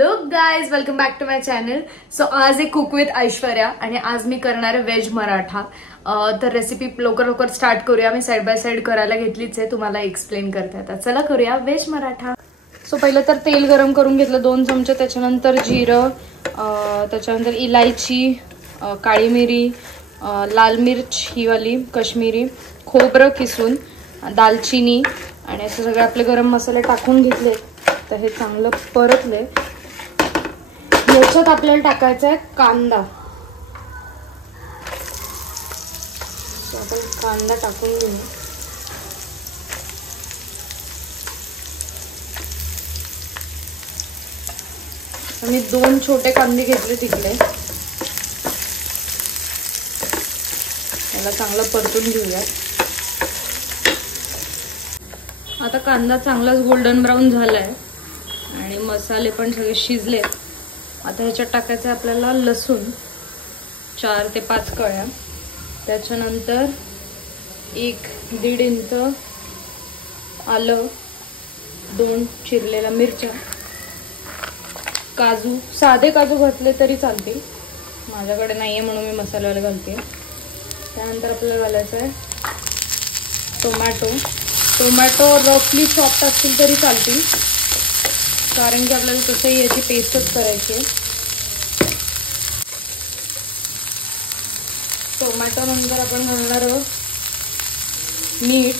Hello guys, welcome back to my channel. So आज एक cook with Aishwarya आणि आज मी करणार आहे व्हेज मराठा. तर रेसिपी लवकर स्टार्ट करूया. मी साइड बाय साइड करायला घेतलीच आहे, तुम्हाला एक्सप्लेन करते आता. चला करूया व्हेज मराठा. सो पहिलं तर तेल गरम करून घेतलं 2 चमचे, त्याच्यानंतर जिरं, त्याच्यानंतर इलायची, काळी मिरी, लाल मिर्च ही वाली कश्मीरी, खोबरं किसून, दालचिनी आणि असं सगळे आपले गरम मसाले टाकून घेतले. तर हे चांगलं परतले. याच्यात आपल्याला टाकायचा आहे कांदा. आपण कांदा टाकून घेऊ. मी 2 छोटे कांदे घेतले तिकडे. याला चांगलं परतून घेऊया. आता कांदा चांगलाच गोल्डन ब्राऊन झालाय आणि मसाले पण सगळे शिजले. आता ह्याच्यात टाकायचं आपल्याला लसूण 4 ते 5 कळ्या, त्याच्यानंतर 1-1.5 इंच आलं, 2 चिरलेल्या मिरच्या, काजू, साधे काजू घातले तरी चालतील, माझ्याकडे नाहीये म्हणून मी मसाल्यावाले घालते. त्यानंतर आपल्याला घालायचं आहे टोमॅटो रफली चॉप्ड असतील तरी चालतील, कारण की आपल्याला तसंही याची पेस्टच करायची आहे. टोमॅटो नंतर आपण घालणार मीठ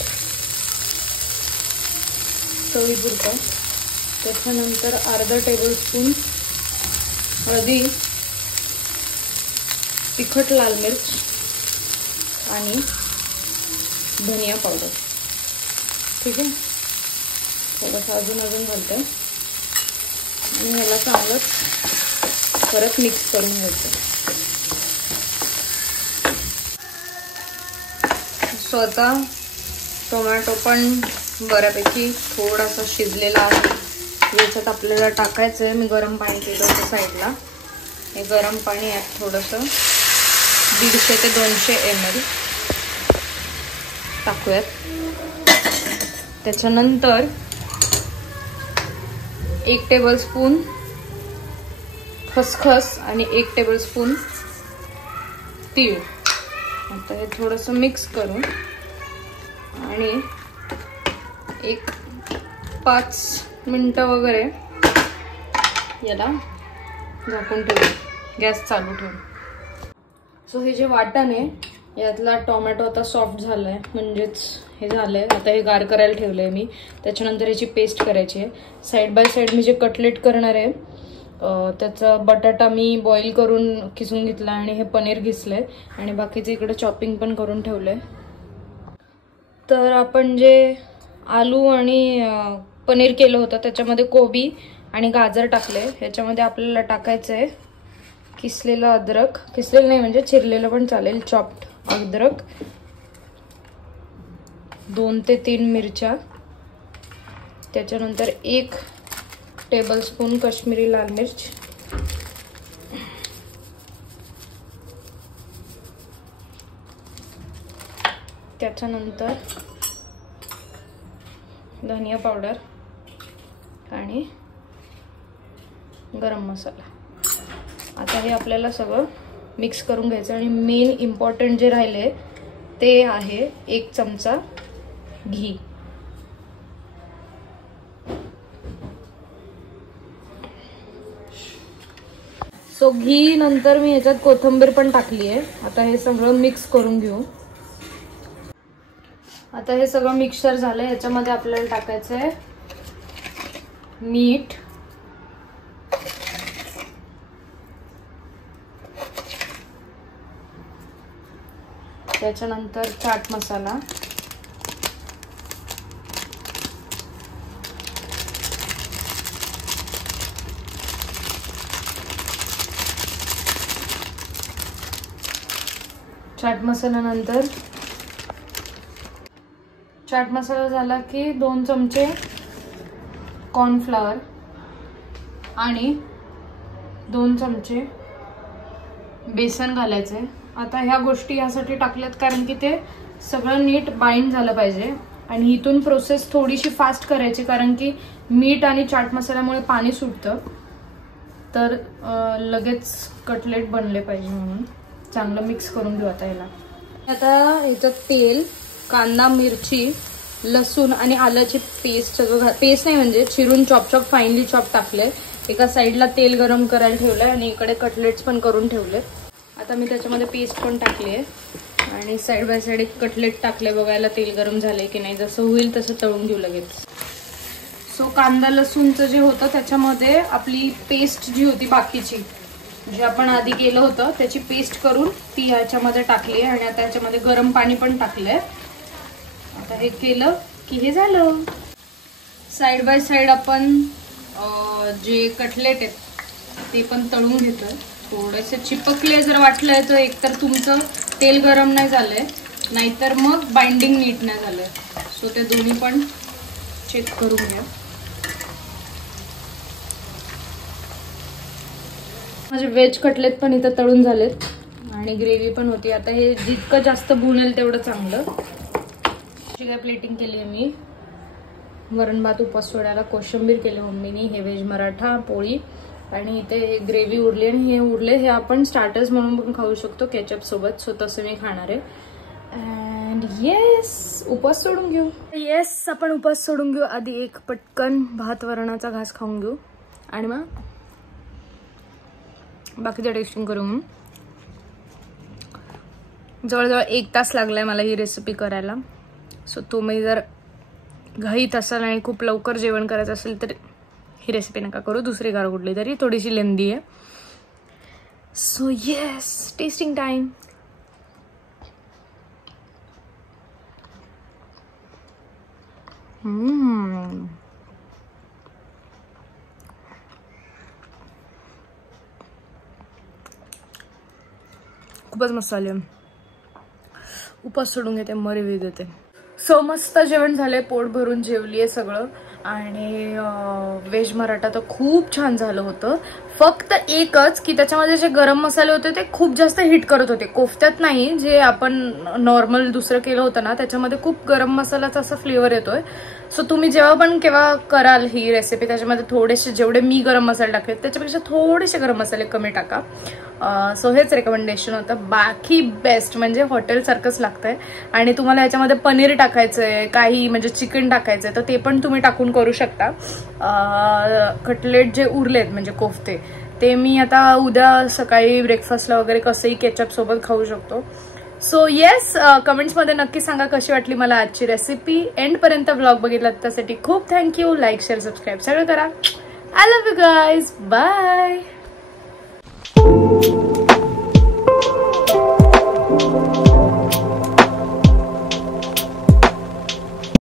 चवीपुरतं, त्याच्यानंतर अर्धा टेबलस्पून हळदी, तिखट लाल मिर्च आणि धनिया पावडर. ठीक आहे, थोडंसं अजून घालते आणि ह्याला चांगलंच परत मिक्स करून घ्यायचं. स्वतः टोमॅटो पण बऱ्यापैकी थोडासा शिजलेला आहे. याच्यात आपल्याला टाकायचं आहे, मी गरम पाणी केलं होतं साईडला. हे गरम पाणी यात थोडंसं 150 ते 200 ml टाकूयात. त्याच्यानंतर 1 टेबलस्पून खसखस आणि 1 टेबलस्पून तीळ. आता हे थोडंसं मिक्स करून आणि 5 मिनिटं वगैरे याला झाकून ठेवू, गॅस चालू ठेवू. सो हे जे वाटण आहे यातला टोमॅटो आता सॉफ्ट झालाय, म्हणजेच हे झालंय. आता हे गार करायला ठेवलंय मी. त्याच्यानंतर याची पेस्ट करायची आहे. साईड बाय साईड मी जे कटलेट करणार आहे त्याचा बटाटा मी बॉईल करून किसून घेतला आणि हे पनीर घिसलंय आणि बाकीचे इकडे चॉपिंग पण करून ठेवलंय. तर आपण जे आलू आणि पनीर केलं होतं त्याच्यामध्ये कोबी आणि गाजर टाकले. ह्याच्यामध्ये आपल्याला टाकायचं आहे किसलेलं अद्रक, किसलेलं नाही म्हणजे चिरलेलं पण चालेल, चॉप्ड अद्रक, 2 ते 3 मिरच्या, त्याच्यानंतर 1 टेबलस्पून काश्मीरी लाल मिर्च, त्याच्यानंतर धनिया पावडर आणि गरम मसाला. आता हे आपल्याला सगळं मिक्स करून घ्यायचं आणि मेन इम्पॉर्टंट जे राहिले ते आहे 1 चमचा घी. सो घी नंतर मी ह्याच्यात कोथिंबीर पण टाकली आहे. आता हे सगळं मिक्स करून घेऊ. आता हे सगळं मिक्सचर झालंय. ह्याच्यामध्ये आपल्याला टाकायचं आहे मीठ, त्याच्यानंतर चाट मसाला, चाट मसाल्यानंतर चाट मसाला झाला की 2 चमचे कॉर्नफ्लॉवर आणि 2 चमचे बेसन घालायचे. आता ह्या गोष्टी यासाठी टाकल्यात कारण की ते सगळं नीट बाइंड झालं पाहिजे आणि इथून प्रोसेस थोडीशी फास्ट करायची कारण की मीठ आणि चाट मसाल्यामुळे पाणी सुटतं. तर लगेच कटलेट बनले पाहिजे म्हणून चांगलं मिक्स करून घेऊ आता याला. आता ह्याच्यात तेल, कांदा, मिरची, लसूण आणि आल्याची पेस्ट सगळं पेस्ट नाही म्हणजे चिरून चॉप फाईनली चॉप टाकले. एका साईडला तेल गरम करायला ठेवलंय आणि इकडे कटलेट्स पण करून ठेवले. आता मी त्याच्यामध्ये पेस्ट पण टाकली आहे आणि साईड बाय साईड एक कटलेट टाकले. बघायला तेल गरम झाले की नाही, जसं होईल तसं तळून घेऊ लगेच. सो कांदा लसूणचं जे होतं त्याच्यामध्ये आपली पेस्ट जी होती बाकीची जे आपण आधी केलं होतं त्याची पेस्ट करून ती ह्याच्यामध्ये टाकली आणि आता ह्याच्यामध्ये गरम पाणी पण टाकलंय. आता हे केलं की हे झालं. साईड बाय साईड आपण जे कटलेट आहेत ते पण तळून घेतोय. थोडेसे चिपकले जर वाटलंय तर एकतर तुमचं तेल गरम नाही झालंय, नाहीतर मग बाइंडिंग नीट नाही झालंय. सो ते दोन्ही पण चेक करून घ्या. माझे व्हेज कटलेट पण इथं तळून झालेत आणि ग्रेव्ही पण होती. आता हे जितकं जास्त भुनेल तेवढं चांगलं. अशी काय प्लेटिंग केली आहे मी. वरण भात उपास सोडायला कोशिंबीर केली मम्मीनी. हे व्हेज मराठा पोळी आणि इथे ग्रेव्ही उरली आणि हे उरले. हे आपण स्टार्टर्स म्हणून पण खाऊ शकतो केचप सोबत. सो तसं मी खाणार आहे. अँड येस उपास सोडून घेऊ. येस आपण उपास सोडून घेऊ. आधी एक पटकन भात वरणाचा घास खाऊन घेऊ आणि मग बाकीचं टेस्टिंग करू. म्हणून जवळजवळ 1 तास लागलाय मला ही रेसिपी करायला. सो तुम्ही जर घाईत असाल आणि खूप लवकर जेवण करायचं असेल तर ही रेसिपी नका करू. दुसरी करा कुठली तरी, थोडीशी लेंदी आहे. So yes testing time. खूपच मस्त आले. उपास सोडून घेते मग रिव्ह्यू देते. सो मस्त जेवण झालंय, पोट भरून जेवलीये सगळं. आणि व्हेज मराठा तर खूप छान झालं होतं. फक्त एकच की त्याच्यामध्ये जे गरम मसाले होते ते खूप जास्त हिट करत होते. कोफ्त्यात नाही, जे आपण नॉर्मल दुसरं केलं होतं ना त्याच्यामध्ये खूप गरम मसाल्याचा असा फ्लेवर येतोय. सो तुम्ही जेव्हा पण केव्हा कराल ही रेसिपी त्याच्यामध्ये थोडेसे जेवढे मी गरम मसाले टाकले त्याच्यापेक्षा थोडेसे गरम मसाले कमी टाका. सो हेच रेकमेंडेशन होतं. बाकी बेस्ट म्हणजे हॉटेल सारखंच लागतंय. आणि तुम्हाला याच्यामध्ये पनीर टाकायचंय, काही म्हणजे चिकन टाकायचंय तर ते पण तुम्ही टाकून करू शकता. कटलेट जे उरलेत म्हणजे कोफ्ते ते मी आता उद्या सकाळी ब्रेकफास्टला वगैरे कसंही केचप सोबत खाऊ शकतो. सो येस कमेंट्समध्ये नक्की सांगा कशी वाटली मला आजची रेसिपी. एंडपर्यंत व्लॉग बघितला त्यासाठी खूप थँक्यू. लाईक शेअर सबस्क्राईब सगळं करा. I love you guys. Bye.